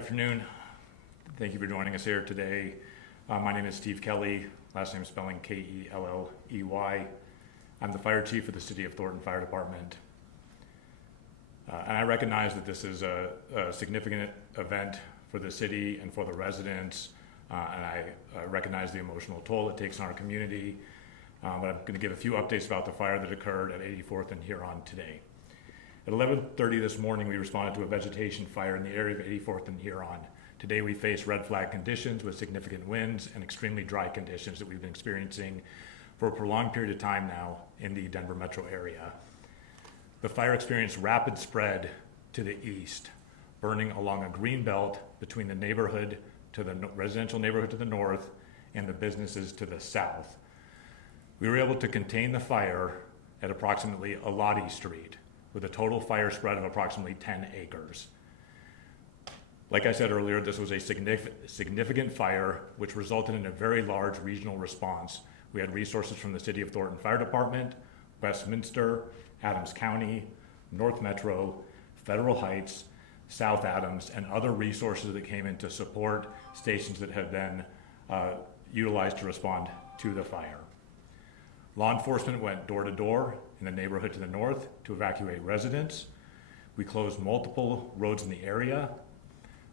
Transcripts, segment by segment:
afternoon. Thank you for joining us here today. My name is Steve Kelley, last name spelling Kelley. I'm the fire chief of the City of Thornton Fire Department. And I recognize that this is a significant event for the city and for the residents, and I recognize the emotional toll it takes on our community. But I'm going to give a few updates about the fire that occurred at 84th and Huron today. At 11:30 this morning, we responded to a vegetation fire in the area of 84th and Huron. Today, we face red flag conditions with significant winds and extremely dry conditions that we've been experiencing for a prolonged period of time now in the Denver metro area. The fire experienced rapid spread to the east, burning along a green belt between the neighborhood to the residential neighborhood to the north and the businesses to the south. We were able to contain the fire at approximately Elodie Street, with a total fire spread of approximately 10 acres. Like I said earlier, this was a significant fire which resulted in a very large regional response. We had resources from the City of Thornton Fire Department, Westminster, Adams County, North Metro, Federal Heights, South Adams, and other resources that came in to support stations that had been utilized to respond to the fire. Law enforcement went door to door in the neighborhood to the north to evacuate residents. We closed multiple roads in the area.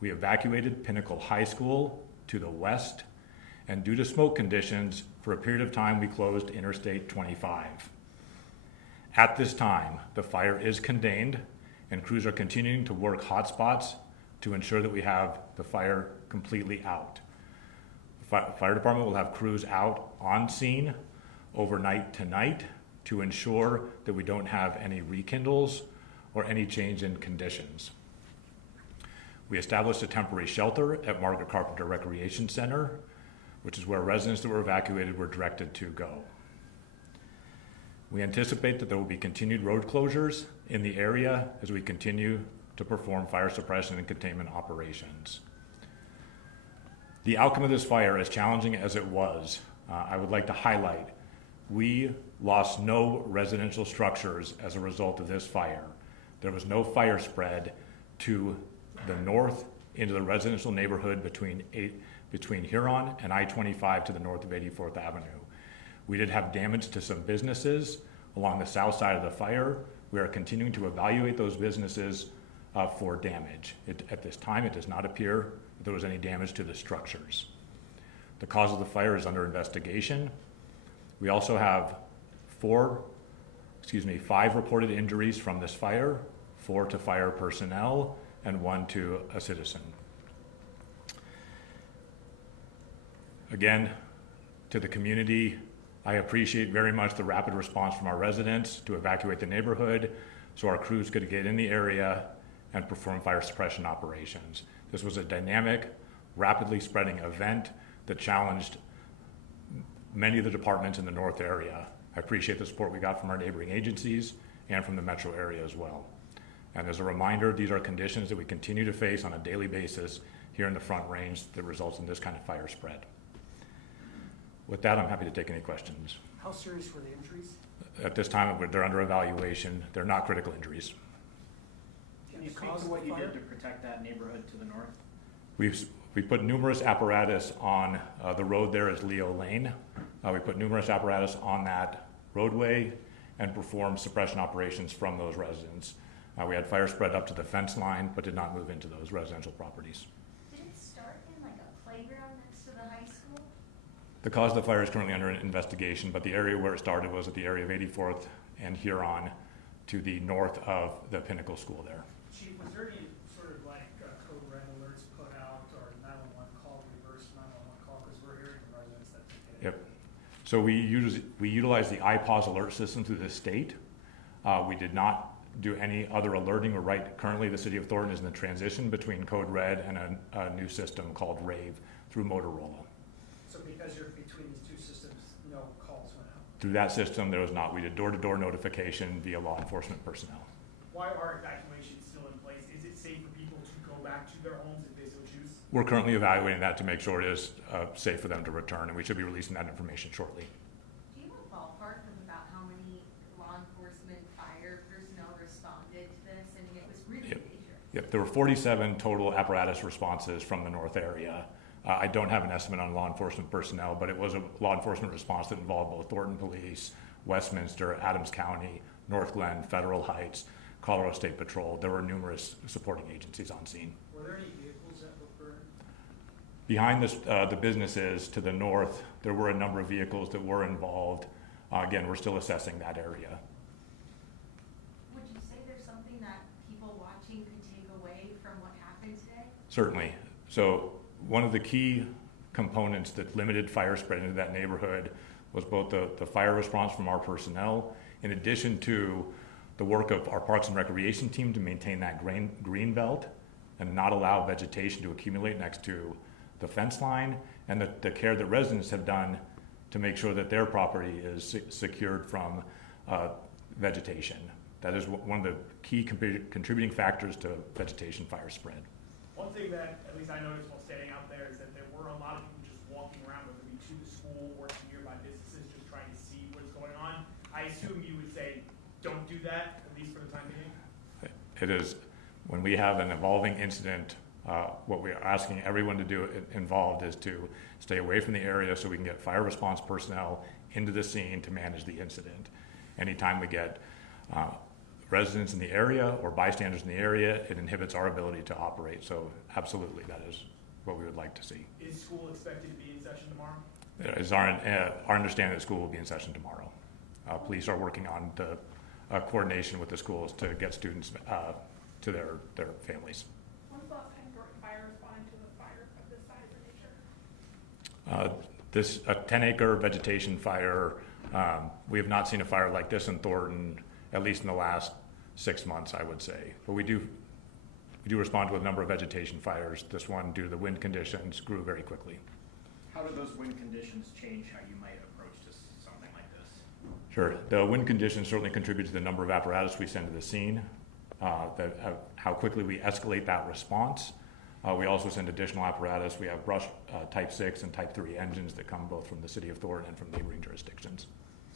We evacuated Pinnacle High School to the west, and due to smoke conditions, for a period of time we closed Interstate 25. At this time, the fire is contained, and crews are continuing to work hotspots to ensure that we have the fire completely out. The fire department will have crews out on scene overnight tonight to ensure that we don't have any rekindles or any change in conditions. We established a temporary shelter at Margaret Carpenter Recreation Center, which is where residents that were evacuated were directed to go. We anticipate that there will be continued road closures in the area as we continue to perform fire suppression and containment operations. The outcome of this fire, as challenging as it was, I would like to highlight we lost no residential structures as a result of this fire. There was no fire spread to the north into the residential neighborhood between Huron and I-25 to the north of 84th Avenue. We did have damage to some businesses along the south side of the fire. We are continuing to evaluate those businesses for damage. At this time, it does not appear that there was any damage to the structures. The cause of the fire is under investigation. We also have 5 reported injuries from this fire, 4 to fire personnel and 1 to a citizen. Again, to the community, I appreciate very much the rapid response from our residents to evacuate the neighborhood so our crews could get in the area and perform fire suppression operations. This was a dynamic, rapidly spreading event that challenged many of the departments in the north area. I appreciate the support we got from our neighboring agencies and from the metro area as well. And as a reminder, these are conditions that we continue to face on a daily basis here in the Front Range that results in this kind of fire spread. With that, I'm happy to take any questions. How serious were the injuries? At this time, they're under evaluation. They're not critical injuries. Can you speak to what you did to protect that neighborhood to the north? We put numerous apparatus on the road there is Leo Lane. We put numerous apparatus on that roadway and performed suppression operations from those residents. We had fire spread up to the fence line, but did not move into those residential properties. Did it start in like a playground next to the high school? The cause of the fire is currently under investigation, but the area where it started was at the area of 84th and Huron to the north of the Pinnacle School there. Chief, was there any sort of like code red alerts put out or 911 call, reverse 911 call? Because we're hearing from residents that they Yep. So we utilize the IPAWS alert system through the state. We did not do any other alerting or currently the City of Thornton is in the transition between Code Red and a new system called RAVE through Motorola. So because you're between these two systems, no calls went out? Through that system, there was not. We did door-to-door notification via law enforcement personnel. Why are evacuations still in place? Is it safe for people to go back to their homes if they so choose? We're currently evaluating that to make sure it is safe for them to return, and we should be releasing that information shortly. Do you have a ballpark of about how many law enforcement, fire personnel responded to this? I mean, it was really major. Yep, there were 47 total apparatus responses from the north area. I don't have an estimate on law enforcement personnel, but it was a law enforcement response that involved both Thornton Police, Westminster, Adams County, North Glen, Federal Heights, Colorado State Patrol. There were numerous supporting agencies on scene. Were there any vehicles that were burned? Behind this, the businesses to the north, there were a number of vehicles that were involved. Again, we're still assessing that area. Would you say there's something that people watching could take away from what happened today? Certainly. So one of the key components that limited fire spread into that neighborhood was both the fire response from our personnel, in addition to the work of our Parks and Recreation team to maintain that green belt and not allow vegetation to accumulate next to the fence line, and the care that residents have done to make sure that their property is secured from vegetation. That is one of the key contributing factors to vegetation fire spread. One thing that at least I noticed while standing out there is that there were a lot of people just walking around, whether it be to the school or to nearby businesses, just trying to see what's going on. I assume you would say, don't do that, at least for the time being? It is, when we have an evolving incident, what we are asking everyone to do involved is to stay away from the area so we can get fire response personnel into the scene to manage the incident. Anytime we get residents in the area or bystanders in the area, it inhibits our ability to operate. So absolutely, that is what we would like to see. Is school expected to be in session tomorrow? It is our understanding that school will be in session tomorrow. Police are working on the coordination with the schools to get students to their families. When's the last time Thornton Fire responded to a fire of this size or nature? This 10-acre vegetation fire, we have not seen a fire like this in Thornton, at least in the last 6 months, I would say. But we do respond to a number of vegetation fires. This one, due to the wind conditions, grew very quickly. How do those wind conditions change how you might approach something like this? Sure. The wind conditions certainly contribute to the number of apparatus we send to the scene, how quickly we escalate that response. We also send additional apparatus. We have brush type 6 and type 3 engines that come both from the city of Thornton and from neighboring jurisdictions.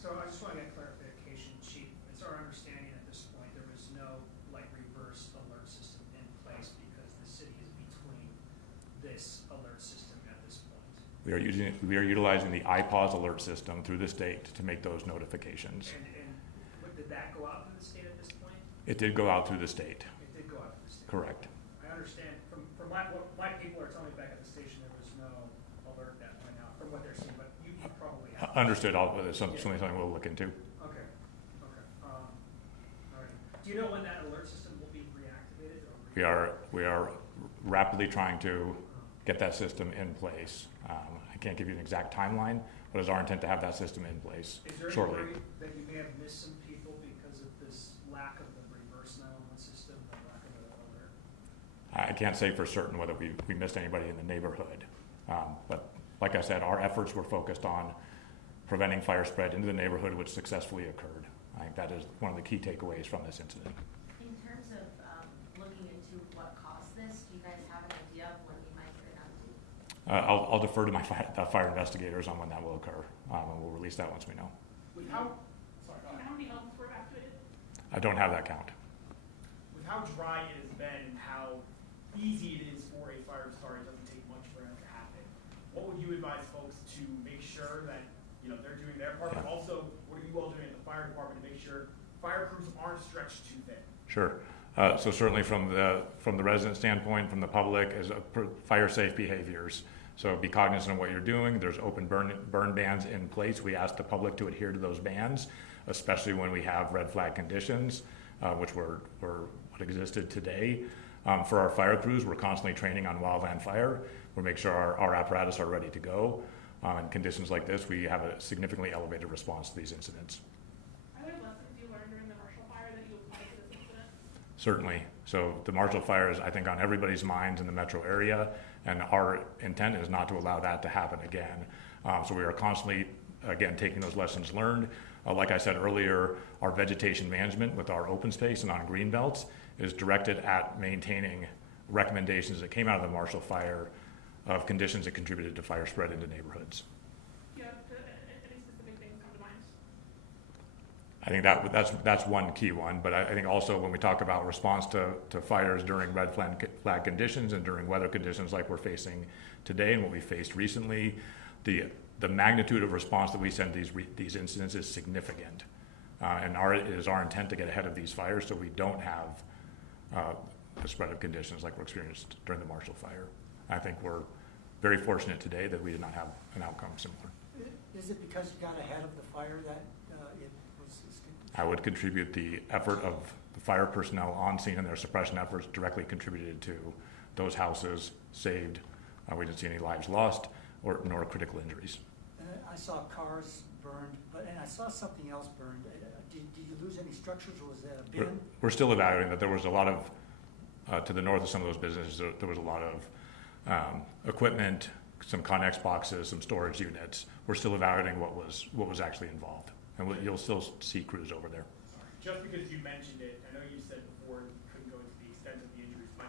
So I just want to get clarification, Chief. It's our understanding at this point there was no like reverse alert system in place because the city is between this alert system at this point. We are utilizing the IPAWS alert system through the state to make those notifications. And did that go out to the state at this point? It did go out through the state. It did go out to the state. Correct. I understand from what my people are telling me back at the station, there was no alert that went out from what they're seeing, but you probably have. Understood. It's something we'll look into. Okay. All right. Do you know when that alert system will be reactivated? We are rapidly trying to get that system in place. I can't give you an exact timeline, but it's our intent to have that system in place shortly. Is there any worry that you may have missed some people because of this lack of the reverse 911 system, the lack of the alert? I can't say for certain whether we missed anybody in the neighborhood. But like I said, our efforts were focused on preventing fire spread into the neighborhood, which successfully occurred. I think that is one of the key takeaways from this incident. In terms of looking into what caused this, do you guys have an idea of when you might get it out? I'll defer to my fire investigators on when that will occur, and we'll release that once we know. With how, sorry, Do you know how many homes were evacuated? I don't have that count. with how dry it has been and how easy it is for a fire to start, it doesn't take much for it to happen. What would you advise folks to make sure that they're doing their part, but also what are you all doing at the fire department to make sure fire crews aren't stretched too thin? Sure. So certainly from the resident standpoint, from the public, is fire safe behaviors. So be cognizant of what you're doing. There's open burn bans in place. We ask the public to adhere to those bans, especially when we have red flag conditions, which were what existed today. For our fire crews, we're constantly training on wildland fire. We make sure our apparatus are ready to go. In conditions like this, we have a significantly elevated response to these incidents. Are there lessons you learned during the Marshall Fire that you applied to this incident? Certainly. So the Marshall Fire is, I think, on everybody's minds in the metro area, and our intent is not to allow that to happen again. So we are constantly, again, taking those lessons learned. Like I said earlier, our vegetation management with our open space and on green belts is directed at maintaining recommendations that came out of the Marshall Fire of conditions that contributed to fire spread into neighborhoods. Do you have any specific things come to I think that's one key one, but I think also when we talk about response to fires during red flag conditions and during weather conditions like we're facing today and what we faced recently, the magnitude of response that we send these incidents is significant. And it is our intent to get ahead of these fires so we don't have the spread of conditions like we're experienced during the Marshall Fire. I think we're very fortunate today that we did not have an outcome similar. Is it because you got ahead of the fire that it was extinguished? I would contribute the effort of the fire personnel on scene and their suppression efforts directly contributed to those houses saved. We didn't see any lives lost nor critical injuries. I saw cars burned, and I saw something else burned. Did you lose any structures, or was that a bin? We're still evaluating that. There was a lot of, to the north of some of those businesses, there was a lot of equipment, some Connex boxes, some storage units. We're still evaluating what was actually involved. And you'll still see crews over there. Just because you mentioned it, I know you said before you couldn't go into the extent of the injuries, but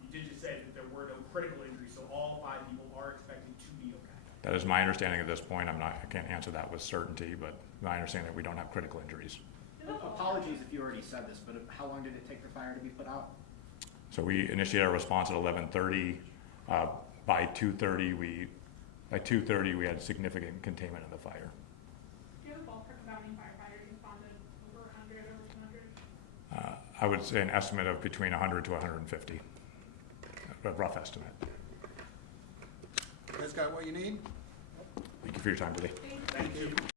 you did just say that there were no critical injuries, so all 5 people are expected to be okay. That is my understanding at this point. I can't answer that with certainty, but my understanding that we don't have critical injuries. Apologies if you already said this, but how long did it take the fire to be put out? So we initiated our response at 11:30. By 2:30, we had significant containment of the fire. Do you have a ballpark of how many firefighters responded? Over 100, over 200? I would say an estimate of between 100 to 150, a rough estimate. You guys got what you need? Thank you for your time today. Thank you.